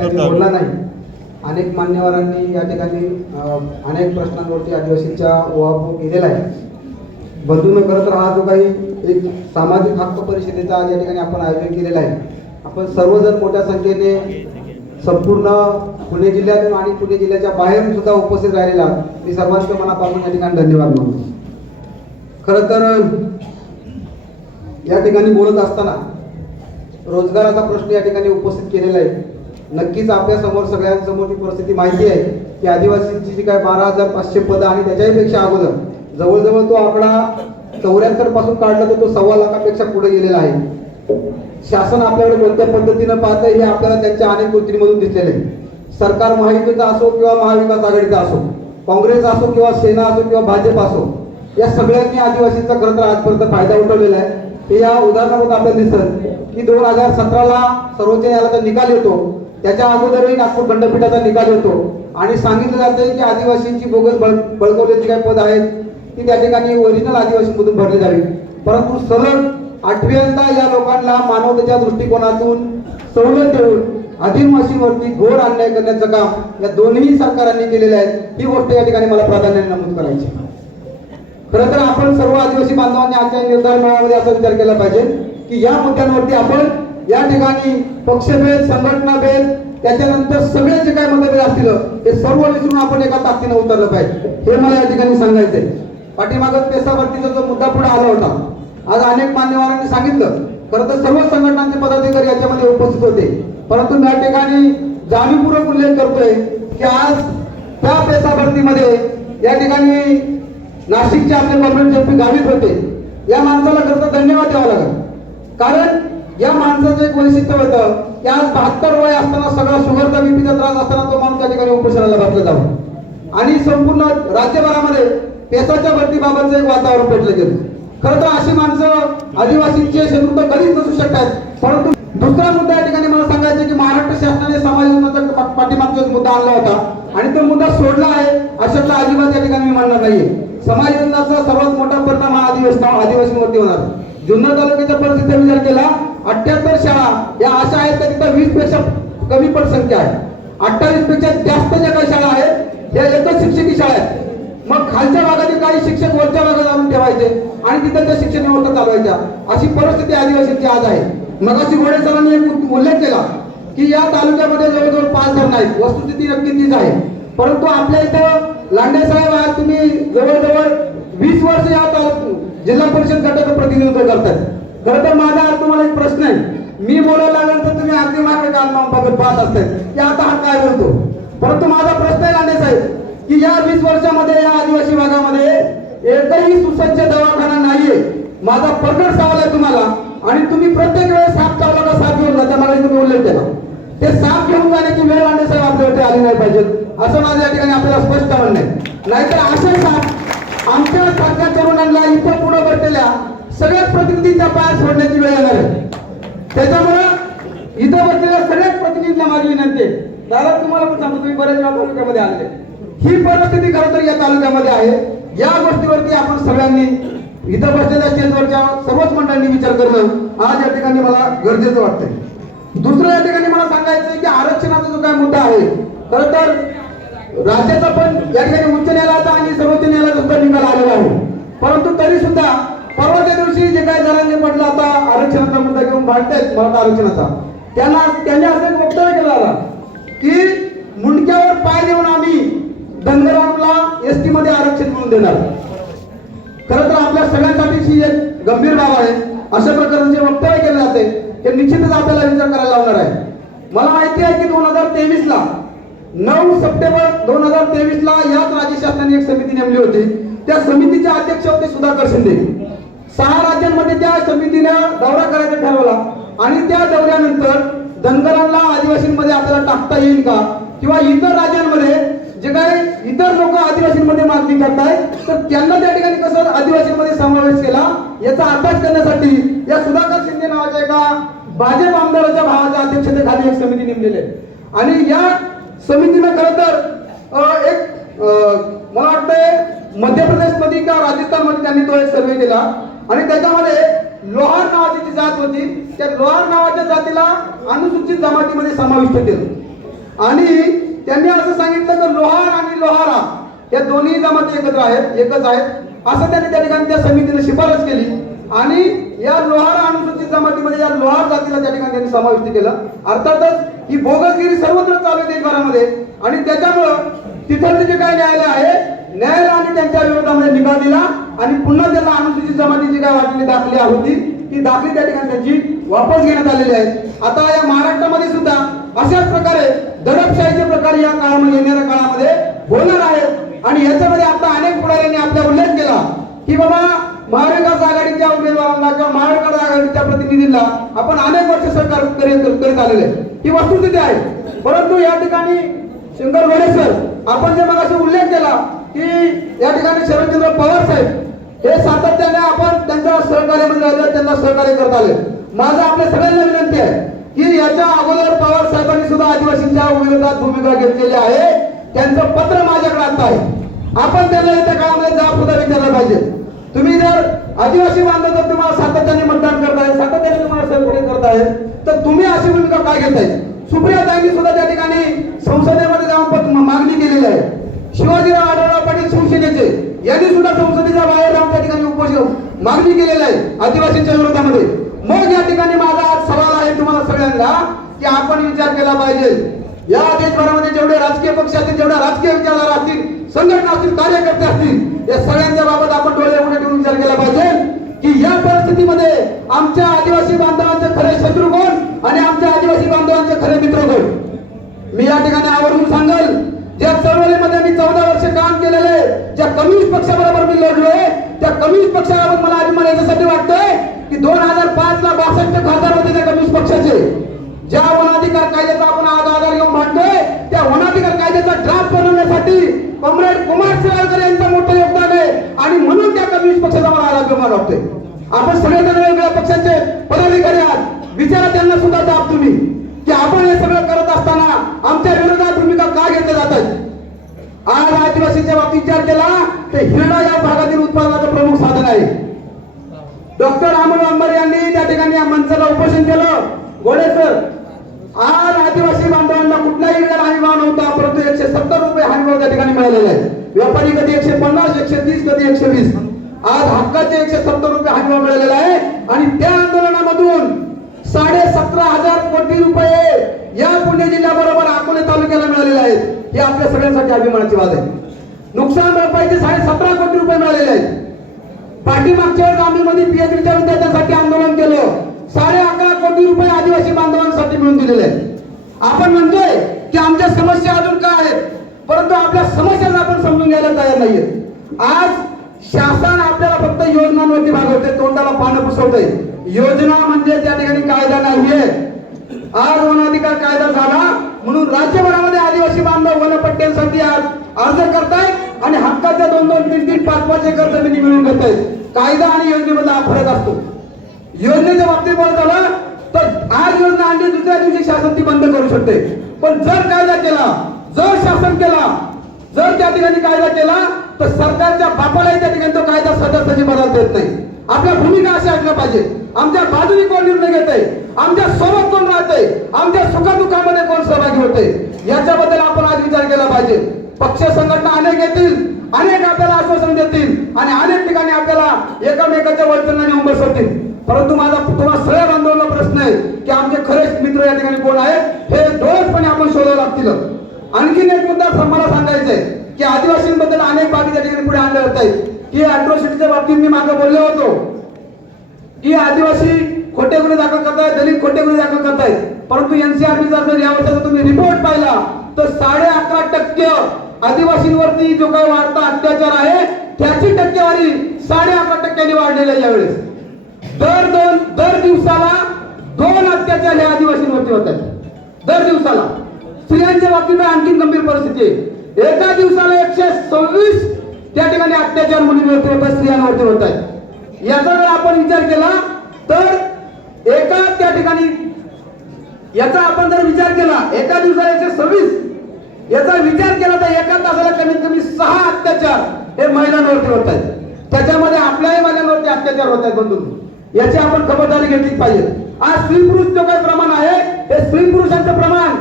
काही बोलला नाही. अनेक मान्यवरांनी या ठिकाणी अनेक प्रश्नांवरती आदिवासींच्या उहापोह केलेला आहे. बंधून खरं तर हा जो काही एक सामाजिक हक्क परिषदेचा आज या ठिकाणी आपण आयोजन केलेला आहे. आपण सर्वजण मोठ्या संख्येने संपूर्ण पुणे जिल्ह्यातून आणि पुणे जिल्ह्याच्या बाहेरून सुद्धा उपस्थित राहिलेला मी सर्वांच्या मनापासून या ठिकाणी धन्यवाद मानतो. खरं तर या ठिकाणी बोलत असताना रोजगाराचा प्रश्न या ठिकाणी उपस्थित केलेला आहे. नक्कीच आपल्या समोर सगळ्यांसमोर ती परिस्थिती माहिती आहे की आदिवासींची जी काय 12,500 पदं आणि त्याच्याहीपेक्षा अगोदर जवळजवळ तो आकडा 74 पासून काढला तर तो 1.25 लाखापेक्षा पुढे गेलेला आहे. शासन आपल्याकडे कोणत्या पद्धतीनं पाहतं हे आपल्याला त्यांच्या अनेक गोष्टींमधून दिसलेले आहे. सरकार महायुतीचा असो किंवा महाविकास आघाडीचा असो, काँग्रेस असो किंवा सेना असो किंवा भाजप असो, या सगळ्यांनी आदिवासींचा खरं तर आजपर्यंत फायदा उठवलेला आहे. हे या उदाहरणामध्ये आपल्याला दिसत की 2017ला सर्वोच्च न्यायालयाचा निकाल येतो, त्याच्या अगोदरही नागपूर खंडपीठाचा निकाल येतो आणि सांगितलं जातं की आदिवासींची बोगस बळकवलेली काही पद आहेत ती त्या ठिकाणी ओरिजिनल आदिवासींमधून भरली जावी. परंतु सलग 8व्यांदा या लोकांना मानवतेच्या दृष्टिकोनातून सवलत देऊन आदिवासींवरती घोर अन्याय करण्याचं काम या दोन्ही सरकारांनी केलेलं आहे. ही गोष्ट या ठिकाणी मला प्राधान्याने नमूद करायची. खरं तर आपण सर्व आदिवासी बांधवांनी आजच्या निर्धार मेळाव्यामध्ये असा विचार केला पाहिजे की या मुद्द्यांवरती आपण या ठिकाणी पक्षभेद, संघटनाभेद, त्याच्यानंतर सगळे जे काही मतभेद असतील हे सर्व विसरून आपण एका ताकदीने उतरलं पाहिजे. हे मला या ठिकाणी सांगायचंय. पाठीमागच पेसा भरतीचा जो मुद्दा पुढे आला होता, आज अनेक मान्यवरांनी सांगितलं. खरं तर सर्व संघटनांचे पदाधिकारी याच्यामध्ये उपस्थित होते, परंतु मी या ठिकाणी जाणीवपूर्वक उल्लेख करतोय की आज त्या पेसा भरतीमध्ये या ठिकाणी नाशिकचे आपले कॉम्रेड जेपी गावित होते. या माणसाला खरं तर धन्यवाद द्यावा लागेल, कारण या माणसाचं एक वैशिष्ट्य होतं की आज 72 वय असताना सगळा शुगरचा बीपीचा त्रास असताना तो माणूस त्या ठिकाणी उपोषणाला बसला जावा आणि संपूर्ण राज्यभरामध्ये पेसाच्या भरतीबाबतचं एक वातावरण पेटलं गेलं. खरं तर अशी माणसं आदिवासींचे शत्रू कधीच नसू शकतात. परंतु दुसरा मुद्दा या ठिकाणी मला सांगायचं की महाराष्ट्र शासनाने समाज योजनाचा पाठीमागचा मुद्दा आणला होता आणि तो मुद्दा सोडला आहे अशातला अजिबात या ठिकाणी मी म्हणणार नाहीये. समाज योजनाचा सर्वात मोठा परिणाम हा आदिवासींवरती होणार. जुन्नर तालुक्याच्या परिस्थितीचा विचार केला, 78 शाळा या अशा आहेत त्या तिथं 20 पेक्षा कमी पटसंख्या आहे. 28 पेक्षा जास्त ज्या काही शाळा आहेत या एकच शिक्षकी शाळा आहेत. मग खालच्या भागातील काही शिक्षक वरच्या भागात आणून ठेवायचे आणि तिथं त्या शिक्षण व्यवस्था चालवायच्या, अशी परिस्थिती आदिवासींची आज आहे. मगाशी घोडे सरांनी एक उल्लेख केला की या तालुक्यामध्ये जवळजवळ 5 धरण आहेत. वस्तुस्थिती नक्की तीच आहे, परंतु आपल्या इथं लांडे साहेब आज तुम्ही जवळजवळ 20 वर्ष या जिल्हा परिषद गटाचं प्रतिनिधित्व करतात. खरं तर माझा आज तुम्हाला एक प्रश्न आहे, मी बोलायला लागल्यानंतर तुम्ही अगदी मागे कान बघत पाहत असतात की आता हा काय बोलतो. परंतु माझा प्रश्न आहे लांडे साहेब की या 20 वर्षामध्ये या आदिवासी भागामध्ये एकही सुसज्ज दवाखाना नाहीये. माझा प्रकट सवाल आहे तुम्हाला, आणि तुम्ही प्रत्येक वेळेस साप चावला का साप घेऊन जाता, मला तुम्ही उल्लेख केला. ते साप घेऊन जाण्याची वेळ लांडे साहेब आपल्यावरती आली नाही पाहिजे असं माझ्या या ठिकाणी आपल्याला स्पष्ट म्हणणं आहे. नाहीतर असे साप आमच्या सारख्या तरुणांना इथं पुढे बसलेल्या सगळ्याच प्रतिनिधींच्या पायात सोडण्याची वेळ येणार आहे. त्याच्यामुळं इथं बसलेल्या सगळ्याच प्रतिनिधींना माझी विनंती आहे, दादा तुम्हाला पण सांगतो तुम्ही बऱ्याच वेळा तालुक्यामध्ये आलेले, ही परिस्थिती खरं तर या तालुक्यामध्ये आहे. या गोष्टीवरती आपण सगळ्यांनी इथं बसलेल्या स्टेजवरच्या सर्वच मंडळांनी विचार करणं आज या ठिकाणी मला गरजेचं वाटतंय. दुसरं या ठिकाणी मला सांगायचं की आरक्षणाचा जो काय मुद्दा आहे, खरं तर राज्याचा पण या ठिकाणी उच्च न्यायालयाचा आणि सर्वोच्च न्यायालयाचा सुद्धा निकाल आलेला आहे. परंतु तरी सुद्धा परवाच्या दिवशी जे काही जणांनी म्हटलं आता आरक्षणाचा मुद्दा घेऊन भांडतायत मराठा आरक्षणाचा, त्यांनी असं एक वक्तव्य केलं आला की मुंडक्यावर पाय देऊन आम्ही धनगरांना एसटी मध्ये आरक्षण मिळवून देणार. खरं तर आपल्या सगळ्यांसाठी एक गंभीर बाब आहे. अशा प्रकारचे जे वक्तव्य केले जाते ते निश्चितच आपल्याला विचार करायला लावणार आहे. मला माहिती आहे की 2023ला 9 सप्टेंबर 2023ला याच राज्य शासनाने एक समिती नेमली होती. त्या समितीचे अध्यक्ष होते सुधाकर शिंदे. 6 राज्यांमध्ये त्या समितीने दौरा करायचा ठरवला आणि त्या दौऱ्यानंतर धनगरांना आदिवासींमध्ये आपल्याला टाकता येईल का, किंवा इतर राज्यांमध्ये जे काही इतर लोक आदिवासींमध्ये मागणी करतायत तर त्यांना त्या ठिकाणी कसं आदिवासींमध्ये समावेश केला याचा अभ्यास करण्यासाठी या सुधाकर शिंदे नावाच्या एका भाजप आमदाराच्या भावाच्या अध्यक्षतेखाली एक समिती नेमलेली आहे. आणि या समितीनं खरं तर एक मला वाटतंय मध्य प्रदेशमध्ये किंवा राजस्थानमध्ये त्यांनी तो एक सर्वे केला आणि त्याच्यामध्ये लोहार नावाची जी जात होती त्या लोहार नावाच्या जातीला अनुसूचित जमातीमध्ये समाविष्ट केलं. आणि त्यांनी असं सांगितलं की लोहार आणि लोहारा या दोन्ही जमाती एकत्र आहेत, एकच आहेत असं त्यांनी त्या ठिकाणी त्या समितीने शिफारस केली आणि या लोहार अनुसूचित जमातीमध्ये या लोहार जातीला त्या ठिकाणी त्यांनी समाविष्ट केलं. अर्थातच ही बोगसगिरी सर्वत्र चालू आहे देशभरामध्ये आणि त्याच्यामुळं तिथलं जे काय न्यायालय आहे, न्यायालयाने त्यांच्या विरोधामध्ये निकाल दिला आणि पुन्हा त्यांना अनुसूचित जमातीची काय वाटलेली दाखली होती ती दाखली त्या ठिकाणी त्यांची वापस घेण्यात आलेली आहे. आता या महाराष्ट्रामध्ये सुद्धा अशाच प्रकारे दडपशाहीचे प्रकार या काळामध्ये येणाऱ्या काळामध्ये होणार आहेत आणि याच्यामध्ये आता अनेक पुढाऱ्यांनी आपला उल्लेख केला की बाबा महाविकास आघाडीच्या उमेदवारांना किंवा महाविकास आघाडीच्या प्रतिनिधींना आपण अनेक वर्ष सहकार करीत आलेले ही वस्तुस्थिती आहे. परंतु या ठिकाणी शंकर गोरे सर आपण जे मगाशी उल्लेख केला की या ठिकाणी शरदचंद्र पवार साहेब हे सातत्याने आपण त्यांच्या सहकार्यामध्ये राहिले, त्यांना सहकार्य करत आले. माझं आपल्या सगळ्यांना विनंती आहे की याच्या अगोदर पवार साहेबांनी सुद्धा आदिवासींच्या विरोधात भूमिका घेतलेली आहे. त्यांचं पत्र माझ्याकडे आता आहे. आपण त्यांना येत्या काळामध्ये जाब सुद्धा विचारला पाहिजे. तुम्ही जर आदिवासी बांधव जर तुम्हाला सातत्याने मतदान करताय, सातत्याने तुम्हाला सहकार्य करताय तर तुम्ही अशी भूमिका काय घेताय? सुप्रियाताईंनी सुद्धा त्या ठिकाणी संसदेमध्ये जाऊन मागणी केलेली आहे. शिवाजीराव आढळराव पाटील शिवसेनेचे यांनी सुद्धा संसदेच्या बाहेर जाऊन त्या ठिकाणी मागणी केलेली आहे आदिवासींच्या विरोधामध्ये. मग या ठिकाणी माझा आज सवाल आहे तुम्हाला सगळ्यांना की आपण विचार केला पाहिजे या देशभरामध्ये जेवढे राजकीय पक्ष असतील, जेवढ्या राजकीय विचारधारा असतील, संघटना असतील, कार्यकर्ते असतील, या सगळ्यांच्या बाबत आपण डोळे उघडे ठेवून विचार केला पाहिजे की या परिस्थितीमध्ये आमच्या आदिवासी बांधवांचे खरे शत्रू कोण आणि आमच्या आदिवासी बांधवांचे खरे मित्र कोण. मी या ठिकाणी आवर्जून सांगेल, ज्या चळवळीमध्ये मी 14 वर्ष काम केलेले, ज्या कम्युनिस्ट पक्षाबरोबर मी लढलोय, त्या कम्युनिस्ट पक्षाबाबत मला अभिमान याच्यासाठी वाटतोय की 2005 ला 62 खासदार होते त्या कम्युनिस्ट पक्षाचे. ज्या वनाधिकार कायद्याचा आपण आज आधार घेऊन मांडतोय त्या वनाधिकार कायद्याचा ड्राफ्ट बनवण्यासाठी कॉम्रेड कुमार शिवाळकर यांचं मोठं योगदान आहे आणि म्हणून त्या कम्युनिस्ट पक्षाचा मला अभिमान वाटतोय. आपण सगळेजण वेगवेगळ्या पक्षांचे पदाधिकारी आहात, विचारा त्यांना सुद्धा दाब तुम्ही की आपण हे सगळं करत असताना आमच्या विरोधात भूमिका का घेतल्या जात आहेत. आज आदिवासीच्या बाबतीत विचार केला तर हिरडा या भागातील उत्पादनाचं प्रमुख साधन आहे. डॉक्टर अमोल अंबर यांनी त्या ठिकाणी या मंचाला उपोषण केलं. गोडे सर, आज आदिवासी बांधवांना कुठलाही वेळेला हमीभाव नव्हता, परंतु 170 रुपये हमीभाव त्या ठिकाणी मिळालेला आहे. व्यापारी कधी 150, 130, कधी 120, आज हक्काचे 170 रुपये हमीभाव मिळालेला आहे आणि त्या आंदोलनामधून 17,500 कोटी रुपये या पुणे जिल्ह्याबरोबर अकोले तालुक्याला मिळालेले आहेत. हे आपल्या सगळ्यांसाठी अभिमानाची बाब आहे. नुकसान भरपाईचे 17.5 कोटी रुपये मिळालेले आहेत. पाठीमागच्या वेळेस आम्ही मध्ये पीएचडीच्या विद्यार्थ्यांसाठी आंदोलन केलं, 11.5 कोटी रुपये आदिवासी बांधवांसाठी मिळून दिलेले आहेत. आपण म्हणतोय की आमच्या समस्या अजून काय आहेत, परंतु आपल्या समस्या आपण समजून घ्यायला तयार नाहीये. आज शासन आपल्याला फक्त योजनांवरती भागवते, तोंडाला पानं पुसवतंय. योजना म्हणजे त्या ठिकाणी कायदा नाहीये. आज वनाधिकार कायदा झाला म्हणून राज्यभरामध्ये आदिवासी बांधव वनपट्ट्यांसाठी आज अर्ज करतायत आणि हक्काच्या 2-2, 3-3, 5-5 एकर जमिनी मिळवून घेतायत. कायदा आणि योजनेमध्ये हा फरक असतो. योजनेच्या बाबतीत बोलत झालं तर आज योजना आणली, दुसऱ्या दिवशी शासन ती बंद करू शकते. पण जर कायदा केला, जर शासन केला, जर त्या ठिकाणी कायदा केला तर सरकारच्या बापालाही त्या ठिकाणी तो कायदा सहजासहजी बदलता येत नाही. आपल्या भूमिका अशा असल्या पाहिजे. आमच्या बाजूने कोण निर्णय घेत आहे, आमच्या सोबत कोण राहतंय, आमच्या सुखदुःखामध्ये कोण सहभागी होते, याच्याबद्दल आपण आज विचार केला पाहिजे. पक्ष संघटना अनेक येतील, अनेक आपल्याला आश्वासन देतील आणि अनेक ठिकाणी आपल्याला एकमेकाच्या वचनाने नेऊन बसवतील. परंतु माझा तुम्हाला सगळ्या बांधवांना प्रश्न आहे की आमचे खरे मित्र या ठिकाणी कोण आहेत हे डोळसपणे आपण शोधावं लागतील. आणखीन एक मुद्दा मला सांगायचा आहे की आदिवासींबद्दल अनेक बाबी त्या ठिकाणी पुढे आणल्या जात आहेत की अॅट्रॉसिटीच्या बाबतीत मी मागे बोललो होतो की आदिवासी खोटे गुन्हे दाखल करतायत, दलित खोटे गुन्हे दाखल करतायत. परंतु एनसीआरबीचा जर या वर्षाचा तुम्ही रिपोर्ट पाहिला तर 11.5% आदिवासींवरती जो काही वाढता अत्याचार आहे त्याची टक्केवारी 11.5% वाढलेली आहे. यावेळेस दर दिवसाला 2 अत्याचार हे आदिवासींवरती होत आहेत. दर दिवसाला स्त्रियांच्या बाबतीत आणखी गंभीर परिस्थिती आहे. एका दिवसाला 126 त्या ठिकाणी अत्याचार मुलींवरती होत आहेत, स्त्रियांवरती होत आहेत. याचा जर आपण विचार केला तर एका त्या ठिकाणी याचा आपण जर विचार केला एका दिवसाला 126 याचा विचार केला तर एका तासाला कमीत कमी 6 अत्याचार हे महिलांवरती होत आहेत. त्याच्यामध्ये आपल्याही महिलांवरती अत्याचार होत आहेत. बंधू, याची आपण खबरदारी घेतली पाहिजे. आज स्त्री पुरुष जो काही प्रमाण आहे हे स्त्री पुरुषांचं प्रमाण